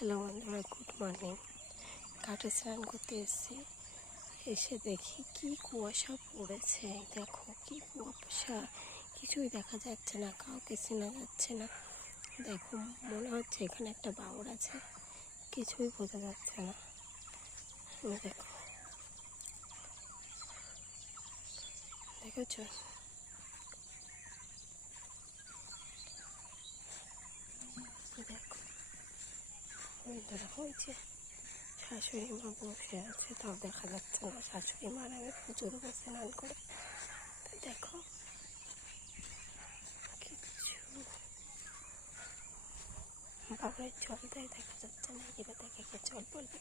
Hello বন্ধুরা, good morning. ঘাটে স্নান করতে এসেছি, এসে দেখি কি কুয়াশা পড়েছে। দেখো কি কুয়াশা, কিছুই দেখা যাচ্ছে না, কাউকে চেনা যাচ্ছে না। দেখো, মনে হচ্ছে এখানে একটা বাবর আছে, কিছুই বোঝা যাচ্ছে না। দেখো, দেখেছো? দেখো বন্ধুরা, হয়েছে শাশুড়ি মা বসে আছে, তাও দেখা যাচ্ছে না। শাশুড়ি মার আমি পুজো দেবো স্নান করে। দেখো কিছু বাবরের জল দেয়, দেখা যাচ্ছে না। এবার দেখে জল বলবে।